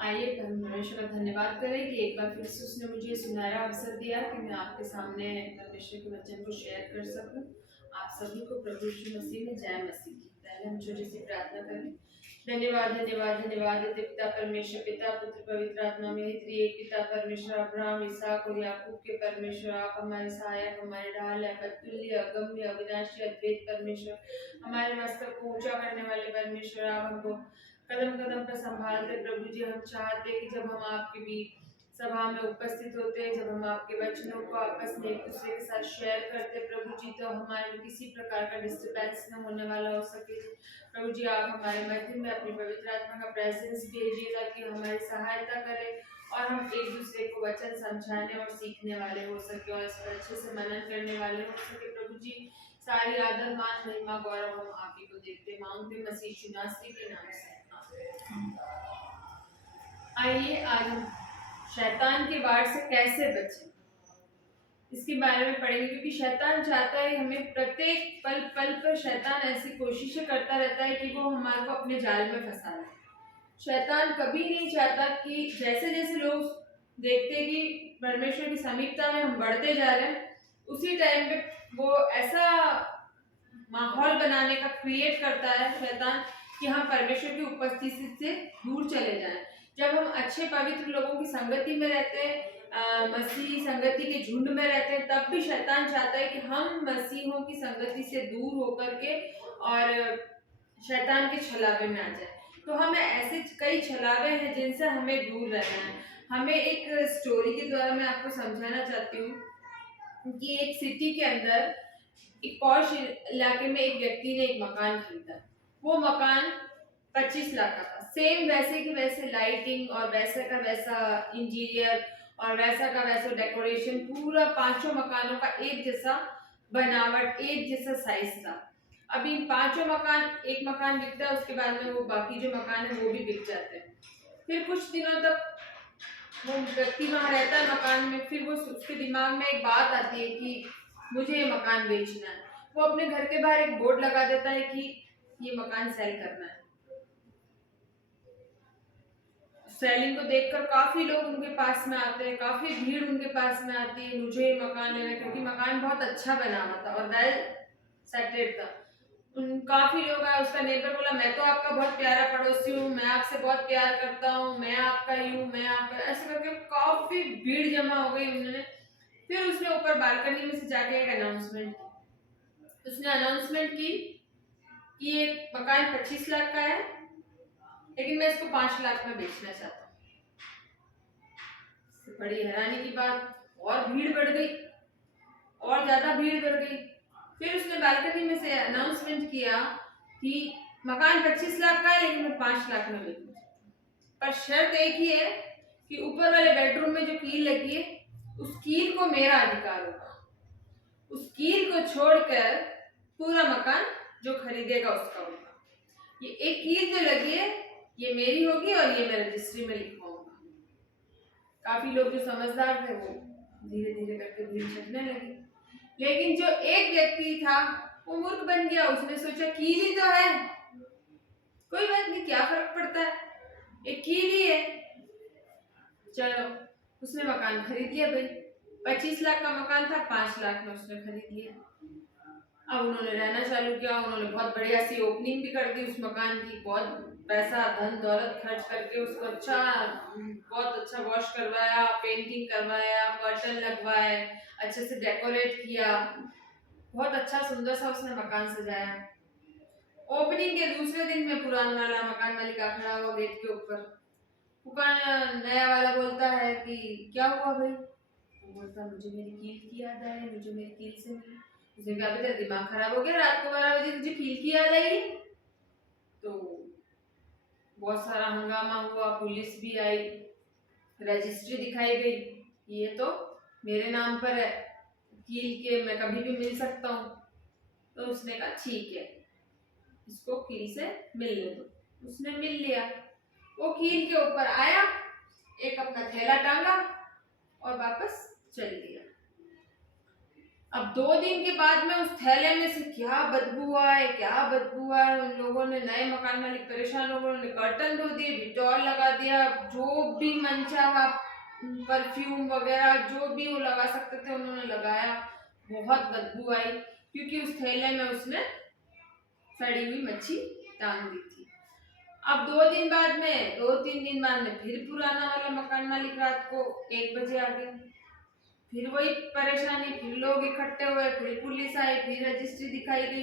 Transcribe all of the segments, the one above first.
आइए परमेश्वर का धन्यवाद करें कि एक बार फिर से उसने मुझे सुनहरा अवसर दिया कि मैं आपके सामने परमेश्वर के वचन को शेयर कर सकूं। आप सभी को प्रभु यीशु मसीह में जय मसीह की। पहले हम छोटी सी प्रार्थना करें। धन्यवाद धन्यवाद धन्यवाद देते पिता परमेश्वर, पिता पुत्र पवित्र आत्मा में त्रिएक पिता परमेश्वर, अब्राहम इसहाक और याकूब के परमेश्वर, आप हमारे सहायक, हमारे ढाल है, अतुल्य अगम्य अविनाशी अद्वैत परमेश्वर, हमारे मस्तक को ऊंचा करने वाले परमेश्वर, आप हमको कदम कदम पर संभालते प्रभु जी। हम चाहते हैं कि जब हम आपके बीच सभा में उपस्थित होते हैं, जब हम आपके वचनों को आपस में एक दूसरे के साथ शेयर करते हैं प्रभु जी, तो हमारे में किसी प्रकार का डिस्टर्बेंस न होने वाला हो सके। प्रभु जी, आप हमारे मध्य में अपनी पवित्र आत्मा का प्रेजेंस भेजिए ताकि हमारी सहायता करे और हम एक दूसरे को वचन समझाने और सीखने वाले हो सके और इस पर अच्छे से मनन करने वाले हो सके। प्रभु जी, सारी आदर मान महिमा गौरव हम आप ही को देखते मांगते मसीह यीशु नासरी के नाम से। आइए आज हम शैतान के वार से कैसे बचें इसके बारे में पढ़ेंगे, क्योंकि शैतान चाहता है हमें प्रत्येक पल पल पर शैतान ऐसी कोशिशें करता रहता है कि वो हमारे को अपने जाल में फंसा ले। शैतान कभी नहीं चाहता कि जैसे जैसे लोग देखते हैं कि परमेश्वर की समीपता में हम बढ़ते जा रहे हैं, उसी टाइम पे वो ऐसा माहौल बनाने का क्रिएट करता है शैतान कि हम परमेश्वर की उपस्थिति से दूर चले जाएं। जब हम अच्छे पवित्र लोगों की संगति में रहते हैं, मसीह संगति के झुंड में रहते हैं, तब भी शैतान चाहता है कि हम मसीहों की संगति से दूर होकर के और शैतान के छलावे में आ जाए। तो हमें ऐसे कई छलावे हैं जिनसे हमें दूर रहना है। हमें एक स्टोरी के द्वारा मैं आपको समझाना चाहती हूँ कि एक सिटी के अंदर एक पॉश इलाके में एक व्यक्ति ने एक मकान खरीदा। वो मकान 25 लाख का था। सेम वैसे की वैसे लाइटिंग और वैसे का वैसा इंटीरियर और वैसा का वैसा डेकोरेशन, पूरा पांचों मकानों का एक जैसा बनावट, एक जैसा साइज था। अभी पांचों मकान, एक मकान बिकता है, उसके बाद में वो बाकी जो मकान है वो भी बिक जाते हैं। फिर कुछ दिनों तक वो व्यक्ति वहां रहता है मकान में। फिर वो उसके दिमाग में एक बात आती है कि मुझे ये मकान बेचना है। वो अपने घर के बाहर एक बोर्ड लगा देता है कि ये मकान सेल करना है। सेलिंग को देखकर काफी लोग उनके पास में आते हैं, काफी भीड़ उनके पास में आती है, मुझे ये मकान लेना है, क्योंकि मकान बहुत अच्छा बना हुआ था और वेल सेटेड था। काफी लोग आए। उसका नेबर बोला, मैं तो आपका बहुत प्यारा पड़ोसी हूँ, मैं आपसे बहुत प्यार करता हूँ, मैं आपका ही हूँ, मैं आपका, ऐसे करके काफी भीड़ जमा हो गई उन्होंने। फिर उसने ऊपर बालकनी में से जाके एक अनाउंसमेंट की। उसने अनाउंसमेंट की कि ये मकान 25 लाख का है, लेकिन मैं इसको 5 लाख में बेचना चाहता हूँ। बड़ी हैरानी की बात, और भीड़ बढ़ गई और ज्यादा भीड़ बढ़ गई। फिर उसने बालकनी में से अनाउंसमेंट किया कि मकान 25 लाख का है, लेकिन मैं 5 लाख में बेचूंगा, पर शर्त एक ही है कि ऊपर वाले बेडरूम में जो कील लगी है, उस कील को मेरा अधिकार होगा। उस कील को छोड़कर पूरा मकान जो खरीदेगा उसका होगा। ये एक कील जो लगी है ये मेरी होगी और ये मैं रजिस्ट्री में लिखवाऊंगा। काफी लोग जो समझदार थे वो धीरे धीरे करके भीड़ छटने लगी, लेकिन जो एक व्यक्ति था वो मूर्ख बन गया। उसने सोचा कील ही तो है, कोई बात नहीं, क्या फर्क पड़ता है, एक कील ही है, चलो। उसने मकान खरीद लिया भाई। 25 लाख का मकान था, 5 लाख में उसने खरीद लिया। अब उन्होंने रहना चालू किया। उन्होंने बहुत बढ़िया सी ओपनिंग भी कर दी उस मकान की, बहुत पैसा धन दौलत खर्च करके उसको बहुत अच्छा वॉश करवाया, पेंटिंग करवाया, कर्टन लगवाए, अच्छे से डेकोरेट किया, बहुत अच्छा सुंदर सा उसने मकान सजाया। ओपनिंग के दूसरे दिन में पुराना वाला मकान मालिक आ खड़ा हुआ गेट के ऊपर। नया वाला बोलता है कि क्या हुआ भाई? वो बोलता, मुझे मेरी कील की याद आई, मुझे मेरी कील से मिली। उसने कहा, बेटा दिमाग खराब हो गया, रात को 12 बजे तुझे कील की याद आई? तो बहुत सारा हंगामा हुआ, पुलिस भी आई, रजिस्ट्री दिखाई गई, ये तो मेरे नाम पर है, कील के मैं कभी भी मिल सकता हूँ। तो उसने कहा ठीक है, इसको कील से मिलने दो। उसने मिल लिया। वो कील के ऊपर आया, एक अपना थैला टांगा और वापस चल दिया। अब 2 दिन के बाद में उस थैले में से क्या बदबू आए, क्या बदबू आए। उन लोगों ने, नए मकान मालिक परेशान लोगों ने कर्टन धो दिए, डिटॉल लगा दिया, जो भी मन चाहा परफ्यूम वगैरह जो भी वो लगा सकते थे उन्होंने लगाया। बहुत बदबू आई क्योंकि उस थैले में उसने सड़ी हुई मच्छी टांग दी थी। अब 2-3 दिन बाद में फिर पुराना वाला मकान मालिक रात को 1 बजे आ गया। फिर वही परेशानी, फिर लोग इकट्ठे हुए, फिर पुलिस आई, फिर रजिस्ट्री दिखाई गई।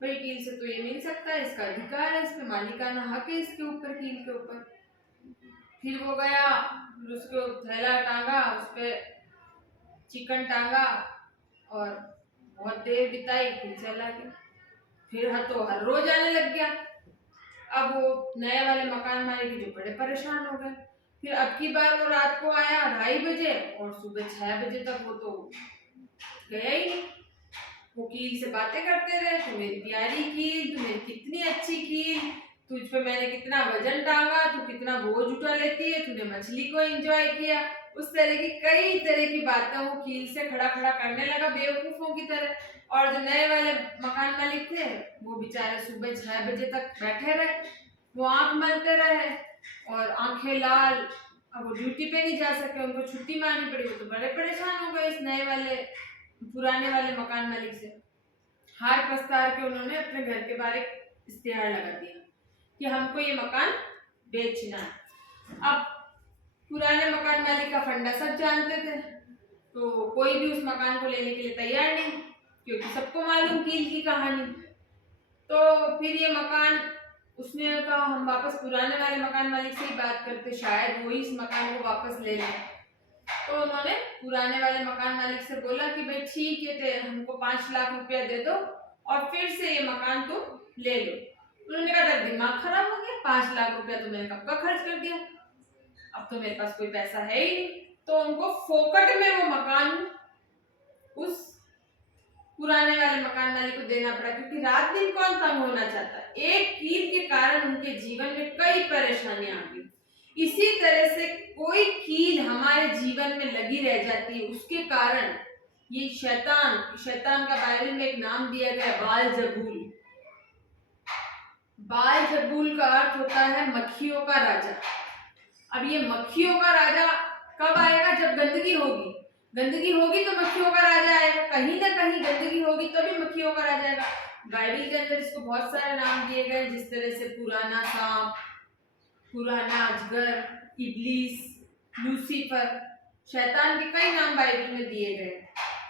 भाई कील से तो ये मिल सकता है, इसका अधिकार है, इस पे मालिकाना हक है इसके ऊपर, कील के ऊपर। फिर वो गया, फिर उसको थैला टांगा, उस पे चिकन टांगा और बहुत देर बिताई, फिर चला गया। फिर हर रोज आने लग गया। अब वो नए वाले मकान मालिक जो बड़े परेशान हो गए। फिर अब की बार वो रात को आया 2:30 बजे और सुबह 6 बजे तक वो तो गया ही नहीं। वो कील से बातें करते रहे, तू मेरी प्यारी कील, तू मेरी कितनी अच्छी कील, तुझ पे मैंने कितना वजन टांगा, तू कितना बोझ उठा लेती है, तूने मछली को एंजॉय किया। उस तरह की कई तरह की बातें वो कील से खड़ा खड़ा करने लगा बेवकूफों की तरह। और जो नए वाले मकान मालिक थे वो बेचारे सुबह 6 बजे तक बैठे रहे, वो आंख मलते रहे और आंखें लाल। अब वो ड्यूटी पे नहीं जा सके, उनको छुट्टी मारनी पड़ी। वो तो बड़े परेशान हो गए इस नए वाले पुराने वाले मकान मालिक से। हार पछतार के उन्होंने अपने घर के बाहर एक इश्तेहार लगा दिया कि हमको ये मकान बेचना है। अब पुराने मकान मालिक का फंडा सब जानते थे, तो कोई भी उस मकान को लेने के लिए तैयार नहीं, क्योंकि सबको मालूम कील की कहानी। तो फिर ये मकान, उसने कहा हम वापस पुराने वाले मकान मालिक से ही बात करते, शायद वो इस मकान को वापस ले लें। तो उन्होंने पुराने वाले मकान मालिक से बोला कि भाई ठीक है, तो हमको 5 लाख रुपया दे दो और फिर से ये मकान तुम ले लो। उन्होंने कहा तेरा दिमाग खराब हो गया, 5 लाख रुपया तो मैंने कब का खर्च कर दिया, अब तो मेरे पास कोई पैसा है ही नहीं। तो उनको फोकट में वो मकान उस पुराने वाले मकान मालिक को देना पड़ा, क्योंकि रात दिन कौन तंग होना चाहता है। एक कील के कारण उनके जीवन में कई परेशानियां आ गई। इसी तरह से कोई कील हमारे जीवन में लगी रह जाती है, उसके कारण ये शैतान का बाइबल में एक नाम दिया गया बाल-ज़बूल। बाल-ज़बूल का अर्थ होता है मक्खियों का राजा। अब ये मक्खियों का राजा कब आएगा? जब गंदगी होगी। गंदगी होगी तो मक्खियों का राजा आएगा, कहीं ना कहीं गंदगी होगी तभी मक्खियों का राजा आएगा। बाइबल के अंदर इसको बहुत सारे नाम दिए गए, जिस तरह से पुराना सांप, पुराना अजगर, इब्लीस, लूसीफर, शैतान के कई नाम बाइबल में दिए गए।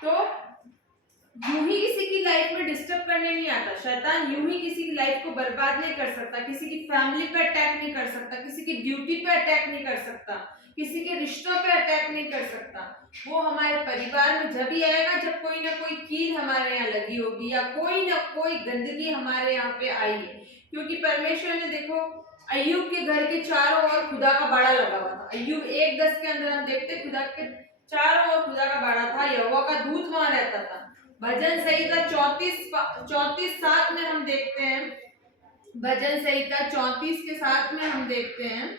तो यूं ही किसी की लाइफ में डिस्टर्ब करने नहीं आता। शैतान यूं ही किसी की लाइफ को बर्बाद नहीं कर सकता, किसी की फैमिली पे अटैक नहीं कर सकता, किसी की ड्यूटी पे अटैक नहीं कर सकता, किसी के रिश्तों पे अटैक नहीं कर सकता। वो हमारे परिवार में जब ही आएगा जब कोई ना कोई कील हमारे यहाँ लगी होगी या कोई ना कोई गंदगी हमारे यहाँ पे आई है। क्योंकि परमेश्वर ने, देखो, अय्यूब के घर के चारों ओर खुदा का बाड़ा लगा हुआ था। अय्यूब 1:10 के अंदर हम देखते खुदा के चारों ओर खुदा का बाड़ा था, यहोवा का दूत वहां रहता था। भजन संहिता 34:7 में हम देखते हैं, भजन संहिता 34 के 7 में हम देखते हैं,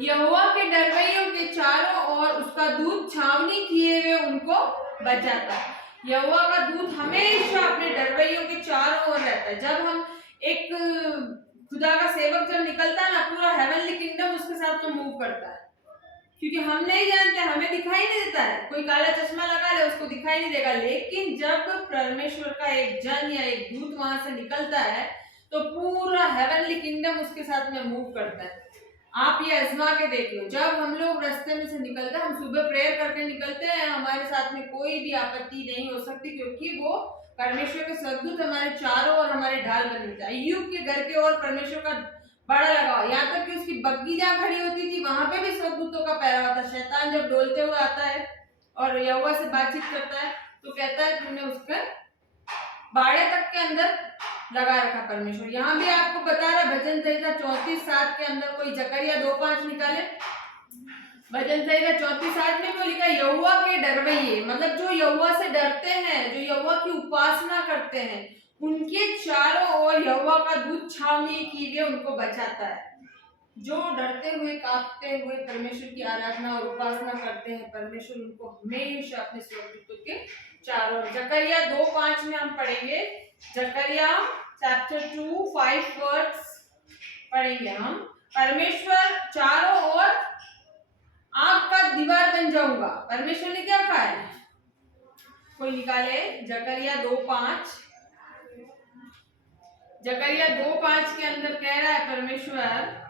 यहोवा के डरवैयों के चारों ओर उसका दूत छावनी किए हुए उनको बचाता है। यहोवा का दूत हमेशा अपने डरवैयों के चारों ओर रहता है। जब हम एक खुदा का सेवक जब निकलता है ना, पूरा हेवनली किंगडम उसके साथ में मूव करता है, क्योंकि हम नहीं जानते, हमें दिखाई नहीं देता है। कोई काला चश्मा लगा ले उसको दिखाई नहीं देगा, लेकिन जब परमेश्वर का एक जन या एक दूत वहां से निकलता है तो पूरा हेवनली किंगडम उसके साथ में मूव करता है। आप ये आजमा के देख लो, जब हम लोग रास्ते में से निकलते हैं, हम सुबह प्रेयर करके निकलते हैं, हमारे साथ में कोई भी आपत्ति नहीं हो सकती, क्योंकि वो परमेश्वर के स्वर्गदूत हमारे चारों ओर हमारे ढाल बन जाते हैं। अय्यूब के घर के ओर परमेश्वर का बड़ा लगा, यहाँ तक कि उसकी बग्गी जहाँ खड़ी होती थी वहां पे भी स्वर्गदूतों का पहरा होता। शैतान जब डोलते हुए आता है और यहोवा से बातचीत करता है तो कहता है तुमने उसके बाड़े तक के अंदर लगा रखा परमेश्वर। यहाँ भी आपको बता रहा, भजन संहिता 34:7 के अंदर कोई जकरिया 2:5 निकाले, भजन संहिता 34:7 में वो लिखा यहोवा के डरवैये, मतलब जो यहोवा से डरते हैं, जो यहोवा की उपासना करते हैं, उनके चारों ओर यहोवा का दूत छावनी किए उनको बचाता है। जो डरते हुए कांपते हुए परमेश्वर की आराधना और उपासना करते हैं, परमेश्वर उनको हमेशा अपने स्वर्गदूतों के चारों ओर। जकरिया 2:5 में हम पढ़ेंगे, जकरिया चैप्टर 2:5 वर्ड्स पढ़ेंगे हम। परमेश्वर चारों ओर आग का दीवार बन जाऊंगा। परमेश्वर ने क्या कहा है? कोई निकाले जकरिया 2:5। जकरिया 2:5 के अंदर कह रहा है परमेश्वर,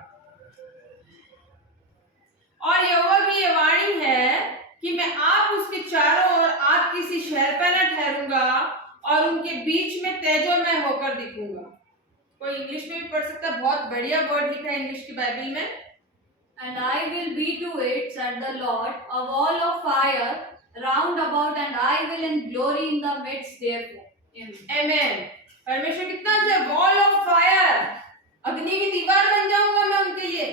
और यहोवा की ये वाणी है कि मैं आप उसके चारों ओर आग की सी शहरपनाह ठहरूंगा और उनके बीच में तेजोमय होकर दिखूंगा। कोई इंग्लिश में भी पढ़ सकता है, बहुत बढ़िया वर्ड लिखा है इंग्लिश की बाइबल में। And I will be to it, said the Lord, a wall of fire round about, and I will in glory in the midst therefore. Amen. परमेश्वर कितना अच्छा, वॉल ऑफ फायर, अग्नि की दीवार बन जाऊंगा मैं उनके लिए।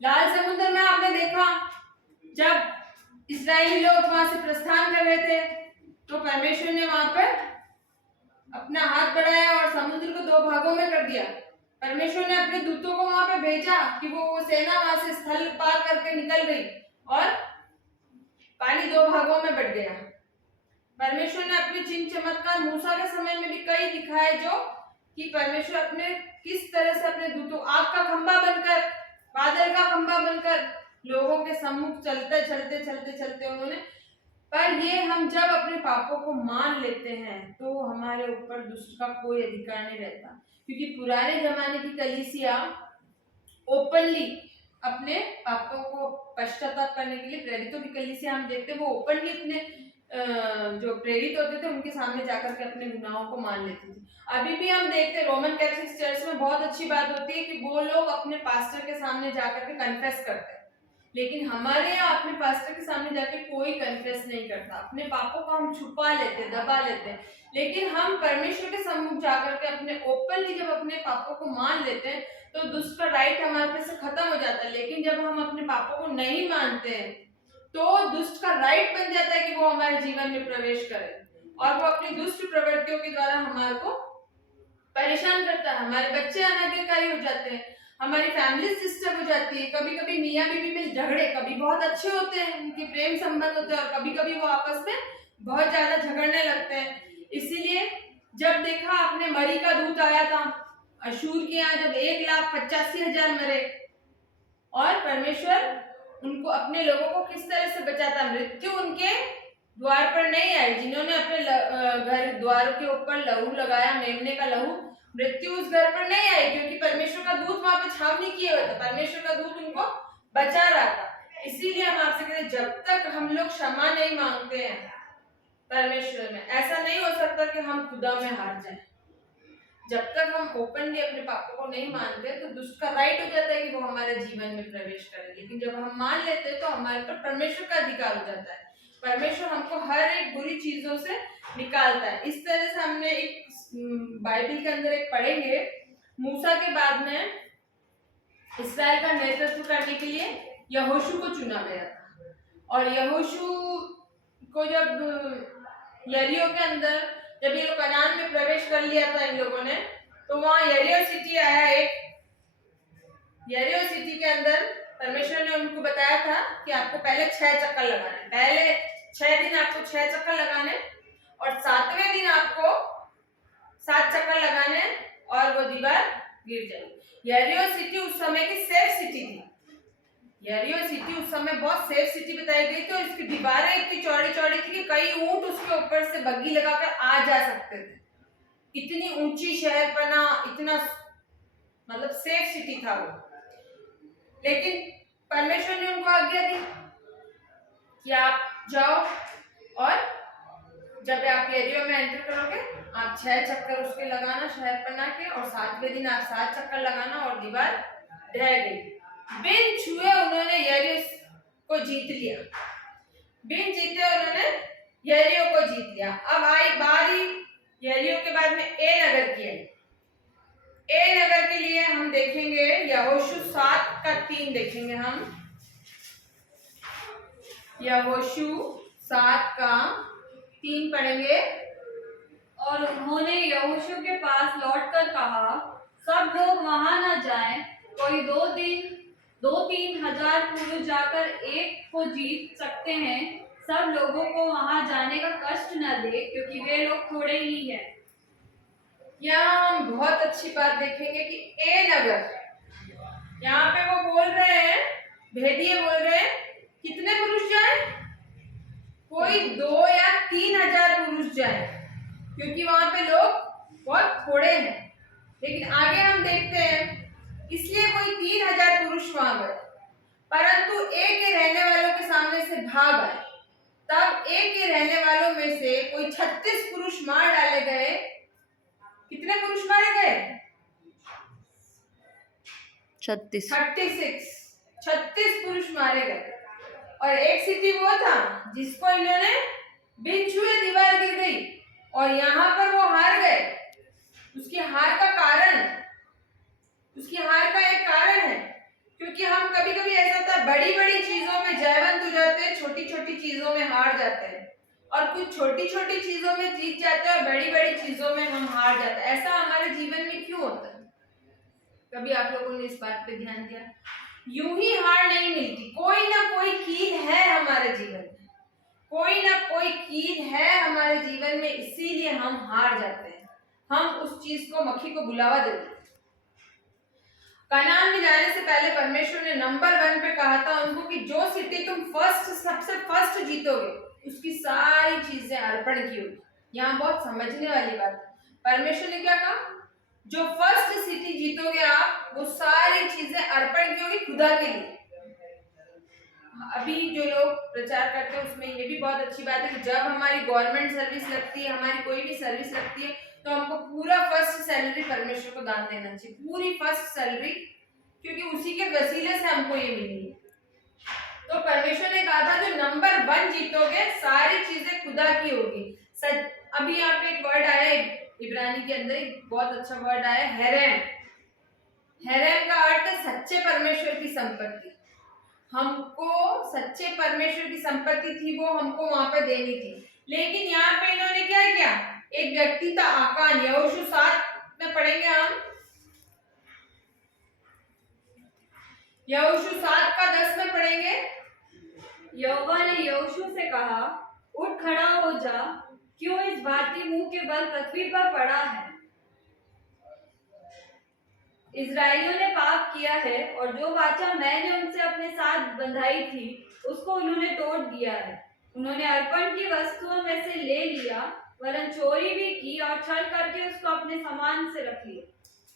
लाल समुद्र में आपने देखा, जब इस्राएली लोग वहां से प्रस्थान कर रहे थे तो परमेश्वर ने वहां पर अपना हाथ बढ़ाया और समुद्र को 2 भागों में कर दिया। परमेश्वर ने अपने दूतों को वहां पे भेजा कि वो सेना वहां से स्थल पार करके निकल गई और पानी 2 भागों में बट गया। परमेश्वर ने अपने चिन्ह चमत्कार मूसा के समय में भी कई दिखाए, जो कि परमेश्वर अपने किस तरह से अपने दूतों, आग का खंभा बनकर, बादल का खंभा बनकर लोगों के सम्मुख चलते चलते चलते चलते उन्होंने। पर ये हम जब अपने पापों को मान लेते हैं तो हमारे ऊपर दुष्ट का कोई अधिकार नहीं रहता, क्योंकि पुराने जमाने की कलीसिया ओपनली अपने पापों को पश्चाताप करने के लिए, प्रेरितों की कलीसिया हम देखते हैं वो ओपनली अपने जो प्रेरित होते थे उनके सामने जाकर के अपने गुनाहों को मान लेते थे। अभी भी हम देखते हैं रोमन कैथोलिक चर्च में बहुत अच्छी बात होती है कि वो लोग अपने पास्टर के सामने जाकर के कन्फेस करते हैं, लेकिन हमारे यहाँ अपने पास्टर के सामने जाके कोई कन्फेस नहीं करता। अपने पापों को हम छुपा लेते हैं, दबा लेते हैं, लेकिन हम परमेश्वर के सम्मुख जाकर के अपने ओपनली जब अपने पापों को मान लेते हैं तो दुष्ट का राइट हमारे पे से खत्म हो जाता है। लेकिन जब हम अपने पापों को नहीं मानते हैं तो दुष्ट का राइट बन जाता है कि वो हमारे जीवन में प्रवेश करे और वो अपनी दुष्ट प्रवृत्तियों के द्वारा हमारे को परेशान करता है। हमारे बच्चे अनाज्ञाकारी हो जाते हैं, हमारी फैमिली डिस्टर्ब हो जाती है। कभी कभी मियाँ बीवी में झगड़े, कभी बहुत अच्छे होते हैं, उनके प्रेम संबंध होते हैं, और कभी कभी वो आपस में बहुत ज्यादा झगड़ने लगते हैं। इसीलिए जब देखा आपने मरी का दूत आया था अशूर के यहाँ, जब 1,85,000 मरे और परमेश्वर उनको, अपने लोगों को किस तरह से बचाता। मृत्यु उनके द्वार पर नहीं आई। जिन्होंने अपने घर द्वार के ऊपर लहू लगाया, मेमने का लहू, मृत्यु उस घर पर नहीं आई, क्योंकि परमेश्वर का दूत वहां पे छावनी किए हुए थे। परमेश्वर का दूत उनको बचा रहा था। इसीलिए हम आपसे कहते हैं, जब तक हम लोग क्षमा नहीं मांगते हैं परमेश्वर में, ऐसा नहीं हो सकता कि हम खुदा में हार जाएं। जब तक हम ओपनली अपने पापों को नहीं मानते तो दुष्ट का राइट हो जाता है कि वो हमारे जीवन में प्रवेश करे, लेकिन जब हम मान लेते हैं तो हमारे पर परमेश्वर का अधिकार हो जाता है। परमेश्वर हमको हर एक बुरी चीजों से निकालता है। इस तरह से हमने एक बाइबल के अंदर एक पढ़ेंगे, मूसा के बाद में इस्राएल का नेतृत्व करने के लिए यहोशू को चुना गया था, और यहोशू को जब यरीहो के अंदर, जब ये लोग कनान में प्रवेश कर लिया था इन लोगों ने, तो वहां यरीहो सिटी आया एक। यरीहो सिटी के अंदर परमेश्वर ने उनको बताया था कि आपको पहले 6 चक्कर लगाने, पहले 6 दिन आपको 6 चक्कर लगाने और 7वें दिन आपको 7 चक्कर लगाने और वो दीवार गिर जाएगी। यरीहो सिटी उस समय की सेफ सिटी थी। यरीहो सिटी उस समय बहुत सेफ सिटी बताई गई थी, और इसकी दीवारें इतनी चौड़ी चौड़ी थी कि कई ऊंट उसके ऊपर से बग्गी लगाकर आ जा सकते थे। इतनी ऊंची शहरपना, इतना मतलब सेफ सिटी था वो। लेकिन परमेश्वर ने उनको आज्ञा दी कि आप जाओ, और जब आप यरीहो में एंटर करोगे आप 6 चक्कर उसके लगाना शहरपना के, और 7वें दिन आप 7 चक्कर लगाना, और दीवार ढह गई। बिन छुए उन्होंने यरीहो को जीत लिया, बिन जीते उन्होंने यरीहो को जीत लिया। अब आई बारी यरीहो के बाद में ए नगर की है। ए नगर के लिए हम देखेंगे यहोशू 7:3 देखेंगे हम। यहोशू 7:3 पढ़ेंगे। और उन्होंने यहोशू के पास लौटकर कहा, सब लोग वहां न जाएं, कोई 2-3 हजार पुरुष जाकर एक को जीत सकते हैं। सब लोगों को वहां जाने का कष्ट न दे, क्योंकि वे लोग थोड़े ही हैं। यहाँ हम बहुत अच्छी बात देखेंगे कि ए नगर, यहाँ पे वो बोल रहे हैं, भेदिए बोल रहे हैं कितने पुरुष जाए, कोई 2 या 3 हजार पुरुष जाए, क्योंकि वहां पे लोग बहुत थोड़े हैं। लेकिन आगे हम देखते हैं इसलिए कोई 3 हजार पुरुष वहां गए, परंतु ए के रहने वालों के सामने से भाग आए। तब ए के रहने वालों में से कोई 36 पुरुष मार डाले गए। कितने पुरुष मारे गए? 36 पुरुष मारे गए। और एक सिटी वो था जिसको इन्होंने बिन छुए दीवार गिर गई, और यहाँ पर वो हार गए। उसकी हार का एक कारण है, क्योंकि हम कभी कभी ऐसा होता है बड़ी बड़ी चीजों में जयवंत हो जाते हैं, छोटी छोटी चीजों में हार जाते हैं, और कुछ छोटी छोटी चीजों में जीत जाते हैं और बड़ी बड़ी चीजों में हम हार जाते हैं। ऐसा हमारे जीवन में क्यों होता है? कभी आप लोगों ने इस बात पे ध्यान दिया? यूं ही हार नहीं मिलती, कोई ना कोई कील है हमारे जीवन में, कोई ना कोई कील है हमारे जीवन में, इसीलिए हम हार जाते हैं। हम उस चीज को, मक्खी को बुलावा देते हैं। कनान में जाने से पहले परमेश्वर ने नंबर 1 पे कहा था उनको कि जो सिटी तुम सबसे फर्स्ट जीतोगे उसकी सारी चीजें अर्पण की होगी। यहाँ बहुत समझने वाली बात है। परमेश्वर ने क्या कहा? जो फर्स्ट सिटी जीतोगे आप, वो सारी चीजें अर्पण की होगी खुदा के लिए। अभी जो लोग प्रचार करते हैं उसमें ये भी बहुत अच्छी बात है कि जब हमारी गवर्नमेंट सर्विस लगती है, हमारी कोई भी सर्विस लगती है, तो हमको पूरा फर्स्ट सैलरी परमेश्वर को दान देना चाहिए, पूरी फर्स्ट सैलरी, क्योंकि उसी के वसीले से हमको ये मिली है। तो परमेश्वर ने कहा था जो नंबर 1 जीतोगे सारी चीजें खुदा की होगी। अभी यहाँ पे एक वर्ड आया है इब्रानी के अंदर, एक बहुत अच्छा वर्ड आया है, हेरेम। हेरेम का अर्थ है सच्चे परमेश्वर की संपत्ति। हमको सच्चे परमेश्वर की संपत्ति थी, वो हमको वहां पे देनी थी। लेकिन यहाँ पे इन्होंने क्या किया? एक व्यक्ति था आकान, यहोशू 7 में पढ़ेंगे हम, यहोशू 7 का 10 में पढ़ेंगे। यहोवा ने यहोशू से कहा, उठ खड़ा हो जा, क्यों इस भांति मुंह के बल पृथ्वी पर पड़ा है? इस्राएलियों ने पाप किया है, और जो वाचा मैंने उनसे अपने साथ बंधाई थी उसको उन्होंने तोड़ दिया है। उन्होंने अर्पण की वस्तुओं में से ले लिया, वरन चोरी भी की और छल करके उसको अपने सामान से रख लिया।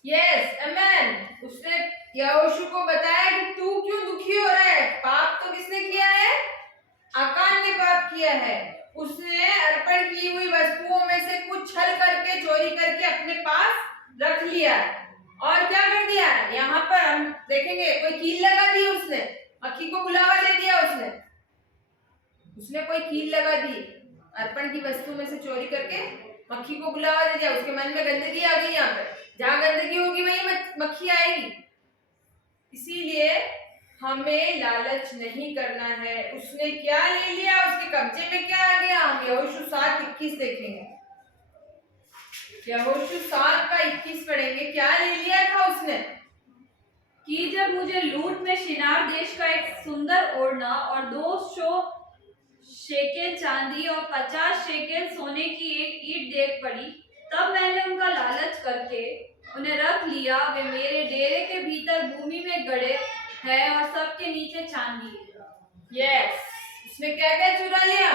यस, आमेन। उसने यहोशू को बताया कि तू क्यों दुखी हो रहा है? पाप तो किसने किया है? आकान ने पाप किया है। उसने अर्पण की हुई वस्तुओं में से कुछ छल करके, चोरी करके अपने पास रख लिया और क्या कर दिया? यहाँ पर हम देखेंगे कोई कील लगा दी उसने, मक्खी को बुलावा दे दिया उसने कोई कील लगा दी, अर्पण की वस्तु में से चोरी करके मक्खी को बुलावा दे दिया। उसके मन में गंदगी आ गई। यहाँ पर जहाँ गंदगी होगी वहीं मक्खी आएगी। इसीलिए हमें लालच नहीं करना है। उसने क्या ले लिया, उसके कब्जे में क्या आ गया? हम यहोशू 7:21 देखेंगे। यहोशू 7 का 21 पढ़ेंगे। क्या ले लिया था उसने? कि जब मुझे लूट में शिनार देश का एक सुंदर ओढ़ना और 200 शेकेल चांदी और 50 शेकेल सोने की एक ईंट देख पड़ी, तब मैंने उनका लालच करके उन्हें रख लिया। वे मेरे डेरे के भीतर भूमि में गड़े हैं और सबके नीचे चांदी है। यस, उसने क्या क्या चुरा लिया?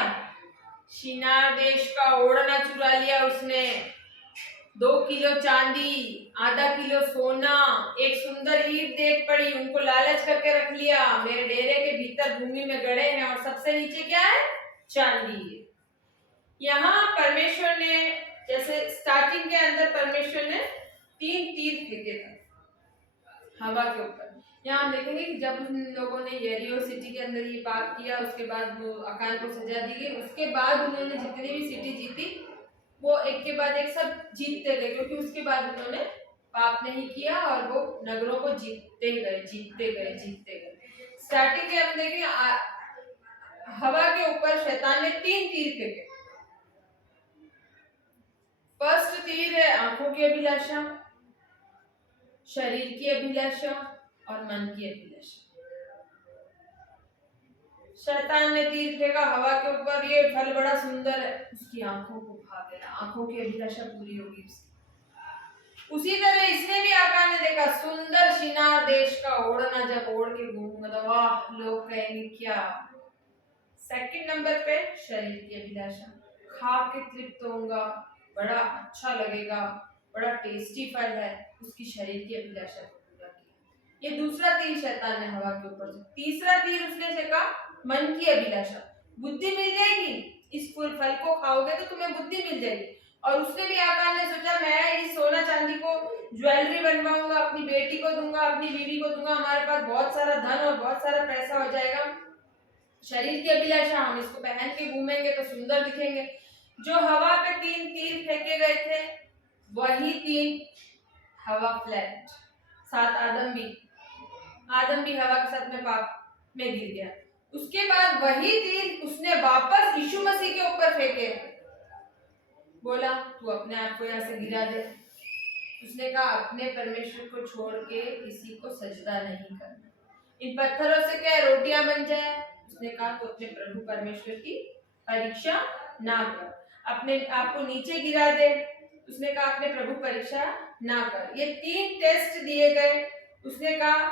शिनार देश का ओढ़ना चुरा लिया उसने, 2 किलो चांदी, आधा किलो सोना, एक सुंदर ईंट देख पड़ी, उनको लालच करके रख लिया। मेरे डेरे के भीतर भूमि में गड़े हैं और सबसे नीचे क्या है? चांदी है। यहाँ परमेश्वर ने, जैसे स्टार्टिंग के अंदर परमेश्वर ने 3 तीर फेंके थे हवा के ऊपर। यहाँ हम देखेंगे कि जब उन लोगों ने यरीहो सिटी के अंदर ये पाप किया, उसके बाद वो आकान को सजा दी गई। उसके बाद उन्होंने जितनी भी सिटी जीती वो एक के बाद एक सब जीतते गए, क्योंकि उसके बाद उन्होंने पाप नहीं किया और वो नगरों को जीतते गए। स्टार्टिंग के हम देखेंगे हवा के ऊपर शैतान ने 3 तीर फेंके। फर्स्ट तीर है आंखों की अभिलाषा, शरीर की अभिलाषा, और मन की अभिलाषा। शैतान ने तीर फेंका हवा के ऊपर, ये फल बड़ा सुंदर है, उसकी आंखों को भा गया, आंखों की अभिलाषा पूरी होगी उसकी। उसी तरह इसने भी आका ने देखा सुंदर शिनार देश का ओढ़ना, जब ओढ़ के घूमूंगा तो वाह, लोग कहेंगे क्या। सेकंड नंबर पे शरीर की अभिलाषा, खा के तृप्त होऊंगा, बड़ा अच्छा लगेगा, बड़ा टेस्टी फल है, उसकी शरीर की अभिलाषा को पूरा किया। ये दूसरा तीर शैतान ने हवा के ऊपर। तीसरा तीर उसने फेंका मन की अभिलाषा, बुद्धि मिल जाएगी, इस फल को खाओगे तो तुम्हें बुद्धि मिल जाएगी। और उसने भी आकार ने सोचा मैं इस सोना चांदी को ज्वेलरी बनवाऊंगा, अपनी बेटी को दूंगा, अपनी बीवी को दूंगा, हमारे पास बहुत सारा धन और बहुत सारा पैसा हो जाएगा। शरीर की अभिलाषा, हम इसको पहन के घूमेंगे तो सुंदर दिखेंगे। जो हवा पे 3 तीर फेंके गए थे वही 3 हवा फ्लैट, साथ आदम भी हवा के साथ में पाप में गिर गया। उसके बाद वही तीर उसने वापस यीशु मसीह के ऊपर फेंके, बोला तू अपने आप को यहाँ से गिरा दे। उसने कहा अपने परमेश्वर को छोड़ के किसी को सजदा नहीं करना, इन पत्थरों से क्या रोटियां बन जाए। उसने कहा तो अपने प्रभु परमेश्वर की परीक्षा ना कर, अपने आप को नीचे गिरा दे। उसने कहा अपने प्रभु परीक्षा ना कर। ये 3 टेस्ट दिए गए। उसने कहा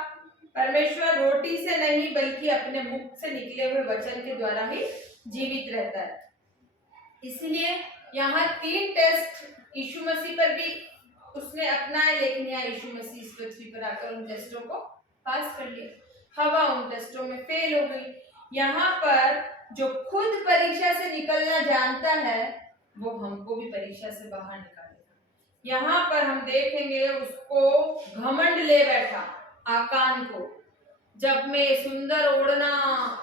परमेश्वर रोटी से नहीं बल्कि अपने मुख से निकले हुए वचन के द्वारा ही जीवित रहता है। इसलिए यहाँ 3 टेस्ट यीशु मसीह पर भी उसने अपनाए, लेकिन यहाँ यीशु मसीह इस पृथ्वी पर आकर उन टेस्टों को पास कर लिया। हवा उन टेस्टों में फेल हो गई। यहाँ पर जो खुद परीक्षा से निकलना जानता है वो हमको भी परीक्षा से बाहर निकालेगा। यहाँ पर हम देखेंगे उसको घमंड ले बैठा आकान को। जब मैं सुंदर ओढ़ना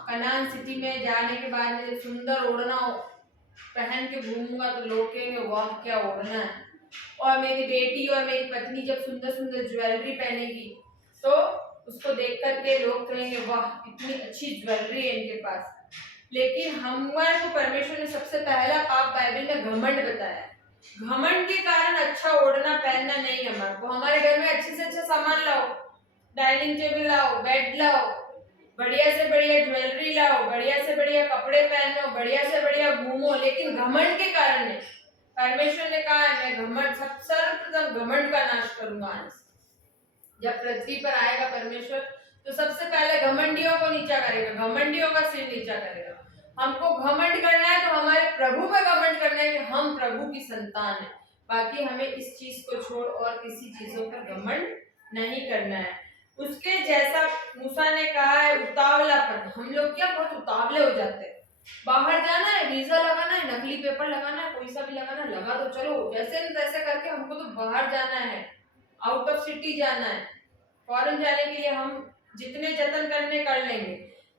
कनान सिटी में जाने के बाद में सुंदर ओढ़ना पहन के घूमूंगा तो लोग कहेंगे वाह क्या ओढ़ना है, और मेरी बेटी और मेरी पत्नी जब सुंदर सुंदर ज्वेलरी पहनेगी तो उसको देख करके लोग कहेंगे वाह इतनी अच्छी ज्वेलरी है इनके पास। लेकिन हमारे को परमेश्वर ने सबसे पहला पाप बाइबल में घमंड बताया। घमंड के कारण अच्छा ओढ़ना पहनना नहीं, हमारे घर में अच्छे से अच्छा सामान लाओ, डाइनिंग टेबल लाओ, बेड लाओ, बढ़िया से बढ़िया ज्वेलरी लाओ, बढ़िया से बढ़िया कपड़े पहनो, बढ़िया से बढ़िया घूमो, लेकिन घमंड के कारण नहीं। परमेश्वर ने कहा है मैं घमंड सर्वप्रथम घमंड का नाश करूंगा। जब पृथ्वी पर आएगा परमेश्वर तो सबसे पहले घमंडियों को नीचा करेगा, घमंडियों का सिर नीचा करेगा। हमको घमंड करना है तो हमारे प्रभु में घमंड करना है कि हम प्रभु की संतान हैं। बाकी हमें इस चीज को छोड़ और किसी चीजों पर घमंड नहीं करना है। उसके जैसा मूसा ने कहा है उतावलापन, हम लोग क्या बहुत उतावले हो जाते हैं। बाहर जाना है, वीजा लगाना है, नकली पेपर लगाना है, कोई सा भी लगाना है, लगा दो चलो, जैसे न तैसे करके हमको तो बाहर जाना है, आउट ऑफ सिटी जाना है। फॉरेन जाने के लिए हम जितने जतन करने कर लेंगे,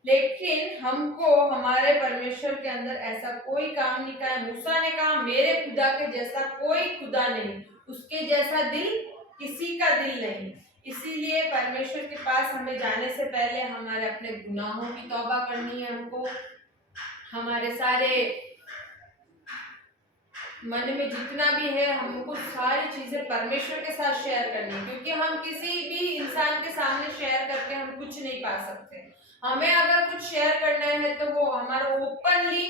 लेकिन हमको हमारे परमेश्वर के अंदर ऐसा कोई काम नहीं कहा। मूसा ने कहा मेरे खुदा के जैसा कोई खुदा नहीं, उसके जैसा दिल किसी का दिल नहीं। इसीलिए परमेश्वर के पास हमें जाने से पहले हमारे अपने गुनाहों की तौबा करनी है। हमको हमारे सारे मन में जितना भी है हमको सारी चीजें परमेश्वर के साथ शेयर करनी है, क्योंकि हम किसी भी इंसान के सामने शेयर करके हम कुछ नहीं पा सकते। हमें अगर कुछ शेयर करना है तो वो हमारा ओपनली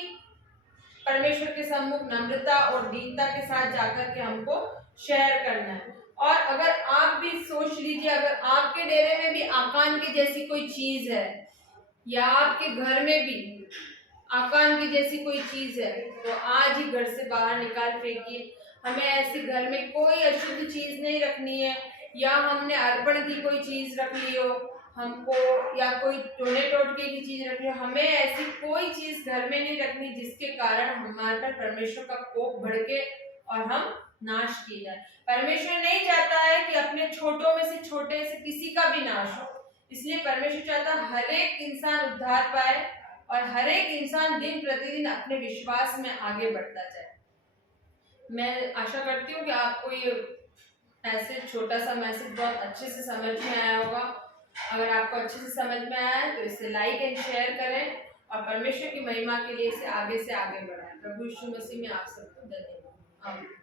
परमेश्वर के सम्मुख नम्रता और दीनता के साथ जाकर के हमको शेयर करना है। और अगर आप भी सोच लीजिए, अगर आपके डेरे में भी आकान की जैसी कोई चीज है या आपके घर में भी आकान की जैसी कोई चीज है तो आज ही घर से बाहर निकाल फेंकिए। हमें ऐसे घर में कोई अशुद्ध चीज नहीं रखनी है, या हमने अर्पण की कोई चीज रख ली हो हमको, या कोई टोने टोटके की चीज रख ली हो, हमें ऐसी कोई चीज घर में नहीं रखनी जिसके कारण हमारे पर परमेश्वर का कोप भड़के और हम नाश किए जाए। परमेश्वर नहीं चाहता है कि अपने छोटों में से छोटे से किसी का भी नाश हो, इसलिए परमेश्वर चाहता है हर एक इंसान उद्धार पाए और हर एक इंसान दिन प्रतिदिन अपने विश्वास में आगे बढ़ता जाए। मैं आशा करती हूँ कि आपको ये मैसेज, छोटा सा मैसेज बहुत अच्छे से समझ में आया होगा। अगर आपको अच्छे से समझ में आया है तो इसे लाइक एंड शेयर करें और परमेश्वर की महिमा के लिए इसे आगे से आगे बढ़ाएं। प्रभु यीशु मसीह में आप सबको धन्यवाद। आमीन।